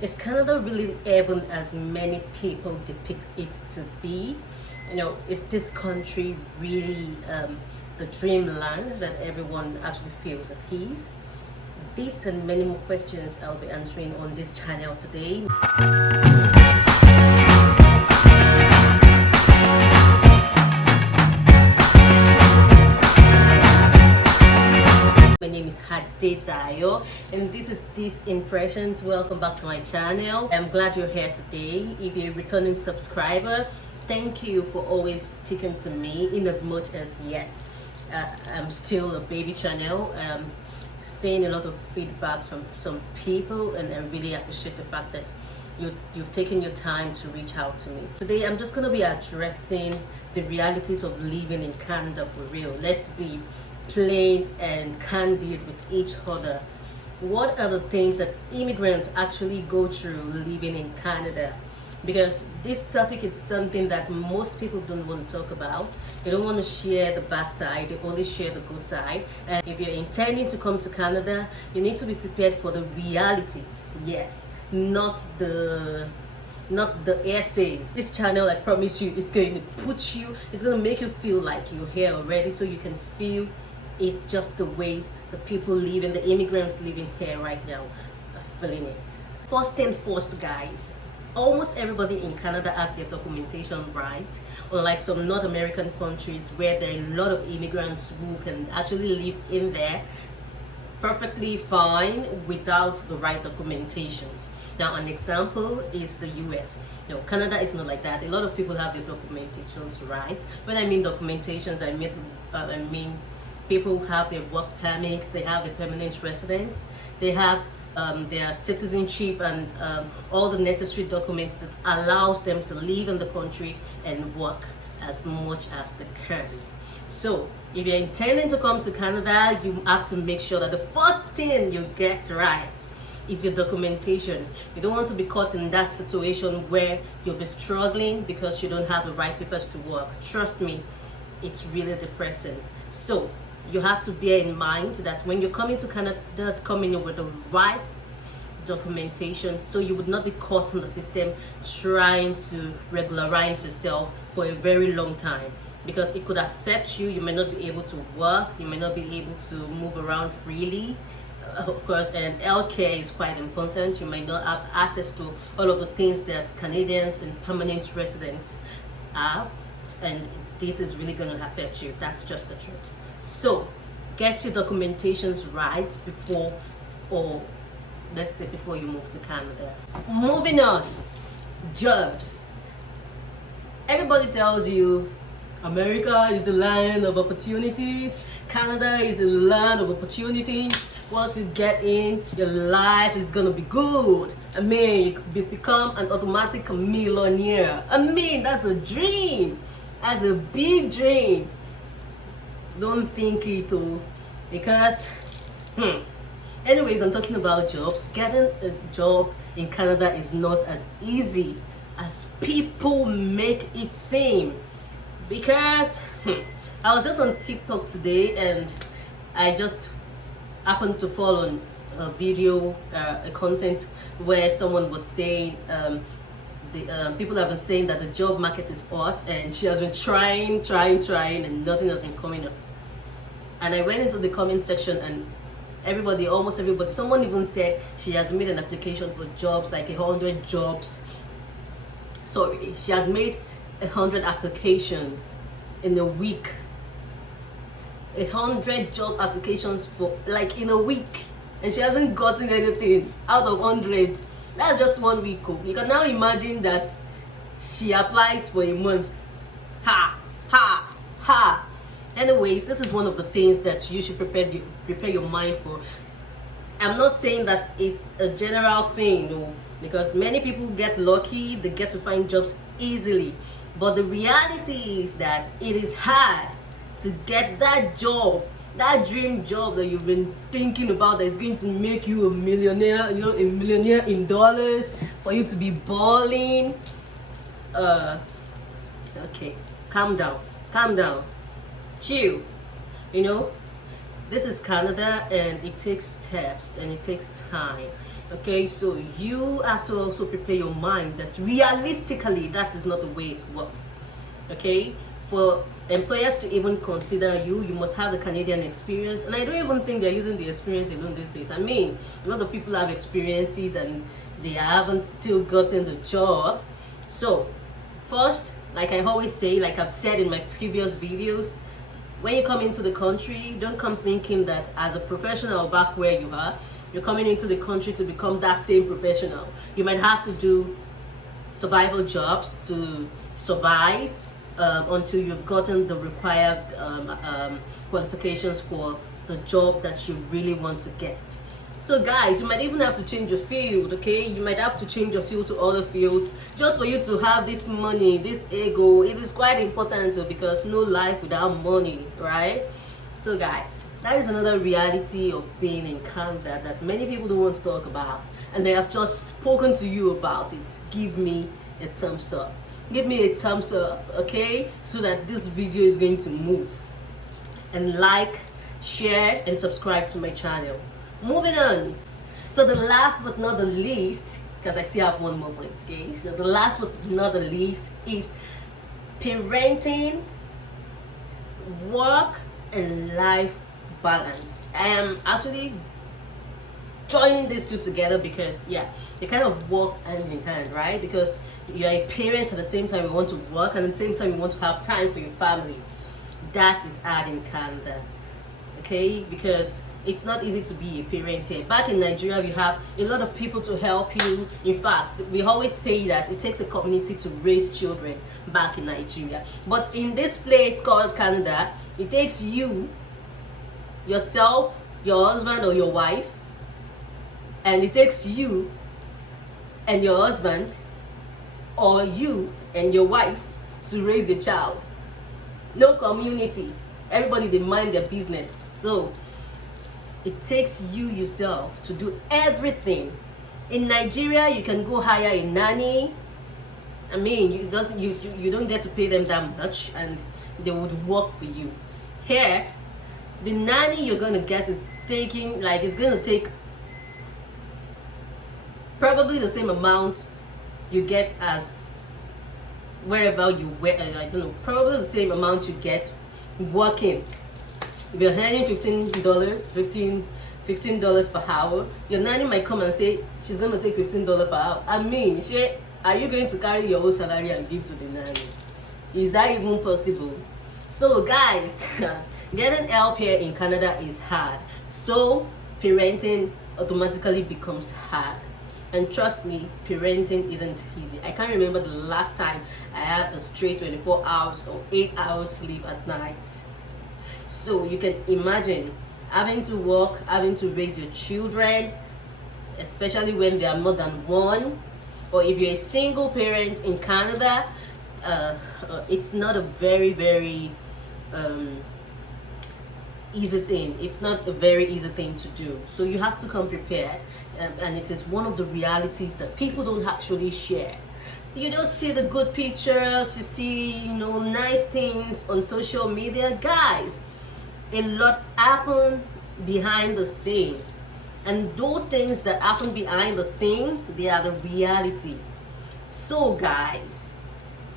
Is Canada really even as many people depict it to be? Is this country really the dreamland that everyone actually feels at ease? These and many more questions I'll be answering on this channel today. My name is Hade Dayo and this is These Impressions. Welcome back to my channel. I'm glad you're here today. If you're a returning subscriber, thank you for always sticking to me, in as much as yes, I'm still a baby channel. Seeing a lot of feedbacks from some people, and I really appreciate the fact that you've taken your time to reach out to me. Today I'm just going to be addressing the realities of living in Canada for real. Let's be plain and candid with each other. What are the things that immigrants actually go through living in Canada? Because this topic is something that most people don't want to talk about. They don't want to share the bad side, they only share the good side. And if you're intending to come to Canada, you need to be prepared for the realities. Yes, not the essays. This channel, I promise you, is going to put you, it's going to make you feel like you're here already, so you can feel it just the way the people living, the immigrants living here right now are feeling it. First and foremost, guys, almost everybody in Canada has their documentation right, unlike some North American countries where there are a lot of immigrants who can actually live in there perfectly fine without the right documentations. Now, an example is the US. Canada is not like that. A lot of people have their documentations right. When I mean documentations, I mean people who have their work permits, they have their permanent residence, they have their citizenship and all the necessary documents that allows them to live in the country and work as much as they can. So if you're intending to come to Canada, you have to make sure that the first thing you get right is your documentation. You don't want to be caught in that situation where you'll be struggling because you don't have the right papers to work. Trust me, it's really depressing. So you have to bear in mind that when you're coming to Canada, coming in with the right documentation, so you would not be caught in the system trying to regularize yourself for a very long time, because it could affect you. You may not be able to work, you may not be able to move around freely, of course, and healthcare is quite important. You might not have access to all of the things that Canadians and permanent residents have, and this is really going to affect you. That's just the truth. So get your documentations right before, or let's say before you move to Canada. Moving on, jobs. Everybody tells you America is the land of opportunities, Canada is the land of opportunities. Once you get in, your life is gonna be good. I mean, you become an automatic millionaire. I mean, that's a dream. That's a big dream. Don't think it too, because anyways, I'm talking about jobs. Getting a job in Canada is not as easy as people make it seem, because I was just on TikTok today and I just happened to fall on a video, a content where someone was saying people have been saying that the job market is hot, and she has been trying and nothing has been coming up. And I went into the comment section, and almost everybody, someone even said she has made an application for jobs, like 100 jobs. Sorry, she had made 100 applications in a week. 100 job applications for like in a week, and she hasn't gotten anything out of 100. That's just 1 week. You can now imagine that she applies for a month. Ha ha ha. Anyways, this is one of the things that you should prepare your mind for. I'm not saying that it's a general thing, no, because many people get lucky, they get to find jobs easily. But the reality is that it is hard to get that job, that dream job that you've been thinking about, that is going to make you a millionaire, a millionaire in dollars, for you to be balling. Okay, calm down, chill. This is Canada, and it takes steps and it takes time. Okay, so you have to also prepare your mind that realistically that is not the way it works. Okay, for employers to even consider you, you must have the Canadian experience, and I don't even think they're using the experience alone these days. I mean, a lot of people have experiences and they haven't still gotten the job. So first, like I always say, like I've said in my previous videos, when you come into the country, don't come thinking that as a professional back where you are, you're coming into the country to become that same professional. You might have to do survival jobs to survive until you've gotten the required qualifications for the job that you really want to get. So guys, you might even have to change your field, okay? You might have to change your field to other fields just for you to have this money, this ego. It is quite important because no life without money, right? So guys, that is another reality of being in Canada that many people don't want to talk about, and they have just spoken to you about it. Give me a thumbs up. Give me a thumbs up, okay? So that this video is going to move. And like, share, and subscribe to my channel. Moving on. So the last but not the least, because I still have one more point, okay? So the last but not the least is parenting, work, and life balance. I am actually joining these two together because yeah, they kind of work hand in hand, right? Because you're a parent, at the same time you want to work, and at the same time you want to have time for your family. That is hard in Canada, okay? Because it's not easy to be a parent here. Back in Nigeria, we have a lot of people to help you. In fact, we always say that it takes a community to raise children back in Nigeria. But in this place called Canada, it takes you, yourself, your husband or your wife, and it takes you and your husband or you and your wife to raise your child. No community. Everybody, they mind their business. So it takes you yourself to do everything. In Nigeria, you can go hire a nanny. I mean, you don't get to pay them that much, and they would work for you. Here, the nanny you're gonna get is taking, like, it's gonna take probably the same amount you get as wherever you were. I don't know, probably the same amount you get working. If you're earning $15 per hour, your nanny might come and say she's gonna take $15 per hour. I mean, are you going to carry your whole salary and give to the nanny? Is that even possible? So guys, getting help here in Canada is hard. So parenting automatically becomes hard. And trust me, parenting isn't easy. I can't remember the last time I had a straight 24 hours or 8 hours sleep at night. So you can imagine having to work, having to raise your children, especially when they are more than one, or if you're a single parent in Canada, it's not a very easy thing. It's not a very easy thing to do. So you have to come prepared, and it is one of the realities that people don't actually share. You don't see the good pictures, you see, nice things on social media. Guys, a lot happen behind the scene, and those things that happen behind the scene, they are the reality. So guys,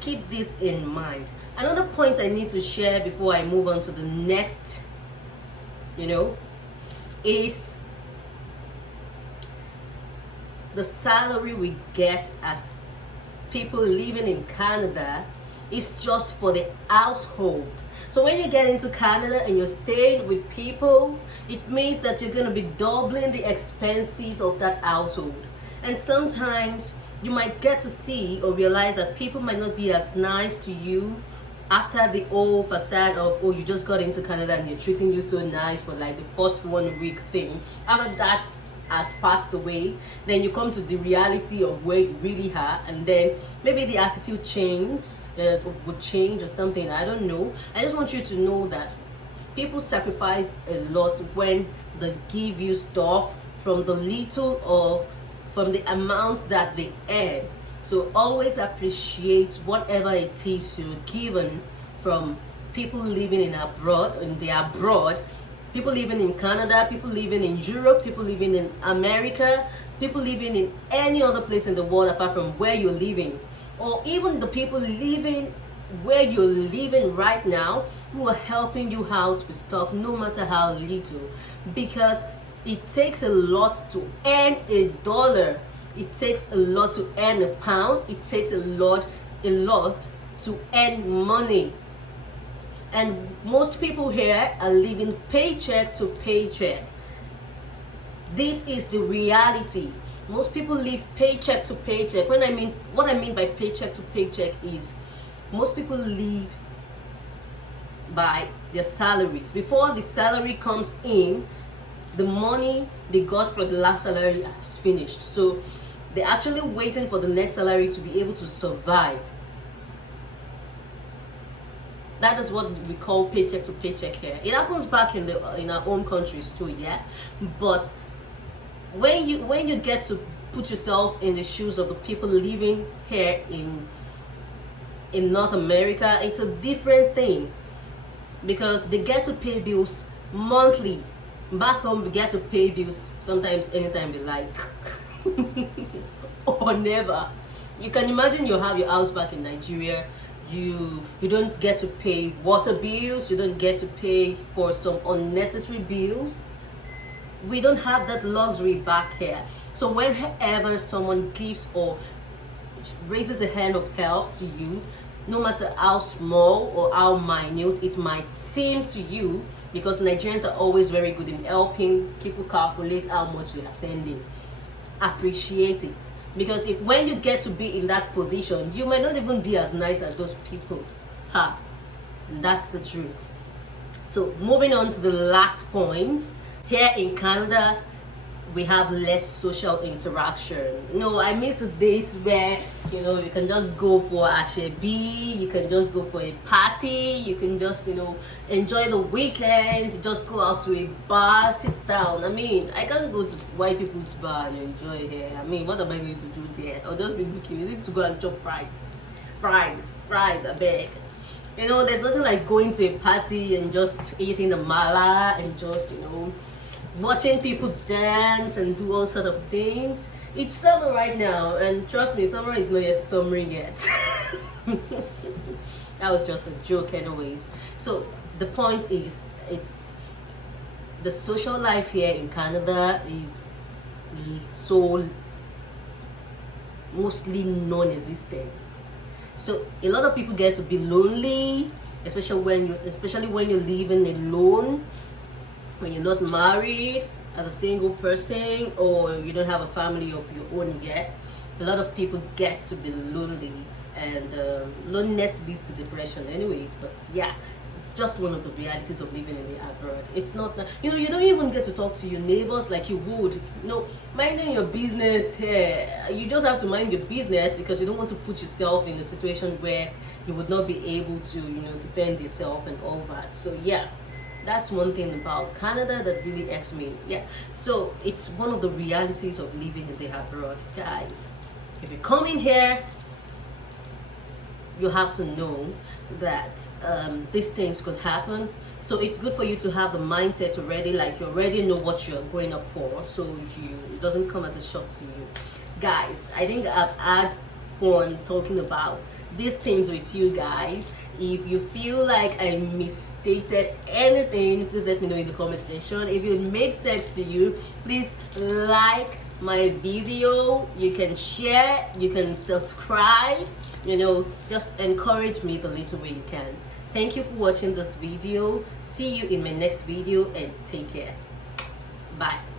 keep this in mind. Another point I need to share before I move on to the next, is the salary we get as people living in Canada is just for the household. So when you get into Canada and you're staying with people, it means that you're going to be doubling the expenses of that household. And sometimes you might get to see or realize that people might not be as nice to you after the old facade of, oh, you just got into Canada and they're treating you so nice for like the first 1 week thing. After that has passed away, then you come to the reality of where you really are, and then maybe the attitude would change or something. I don't know. I just want you to know that people sacrifice a lot when they give you stuff from the little or from the amount that they earn. So always appreciate whatever it is you're given from people living in the abroad, people living in Canada, people living in Europe, people living in America. people living in any other place in the world apart from where you're living, or even the people living where you're living right now, who are helping you out with stuff, no matter how little, because it takes a lot to earn a dollar. It takes a lot to earn a pound. It takes a lot to earn money. And most people here are living paycheck to paycheck. This is the reality. Most people live paycheck to paycheck. What I mean by paycheck to paycheck is most people live by their salaries. Before the salary comes in, the money they got for the last salary has finished. So they're actually waiting for the next salary to be able to survive. That is what we call paycheck to paycheck here. It happens back in our own countries too, yes. But when you get to put yourself in the shoes of the people living here in North America, it's a different thing, because they get to pay bills monthly. Back home, we get to pay bills sometimes anytime we like, or never. You can imagine you have your house back in Nigeria. You don't get to pay water bills. You don't get to pay for some unnecessary bills. We don't have that luxury back here. So whenever someone gives or raises a hand of help to you, no matter how small or how minute it might seem to you, because Nigerians are always very good in helping people calculate how much they are sending, appreciate it. Because when you get to be in that position, you might not even be as nice as those people. That's the truth. So moving on to the last point, here in Canada, we have less social interaction. I miss the days where you can just go for a shebi, you can just go for a party, you can just enjoy the weekend, just go out to a bar, sit down. I can't go to white people's bar and enjoy here. What am I going to do there? I'll just be looking. Is it to go and chop fries, I beg. There's nothing like going to a party and just eating the mala and just watching people dance and do all sort of things. It's summer right now, and trust me, summer is not yet summer yet. That was just a joke anyways. So the point is, it's the social life here in Canada is so mostly non-existent. So a lot of people get to be lonely, especially when you're living alone, when you're not married, as a single person, or you don't have a family of your own yet. A lot of people get to be lonely, and loneliness leads to depression anyways. But yeah, it's just one of the realities of living in the abroad. It's not that you don't even get to talk to your neighbors like you would. Minding your business here, you just have to mind your business, because you don't want to put yourself in a situation where you would not be able to defend yourself and all that. So yeah, that's one thing about Canada that really irks me. Yeah, so it's one of the realities of living in the abroad, guys. If you come in here, you have to know that these things could happen. So it's good for you to have the mindset already, like you already know what you're going up for, so it doesn't come as a shock to you. Guys, I think I've had fun talking about these things with you guys. If you feel like I misstated anything, please let me know in the comment section. If it makes sense to you, please like my video. You can share, you can subscribe, just encourage me the little way you can. Thank you for watching this video. See you in my next video, and take care. Bye.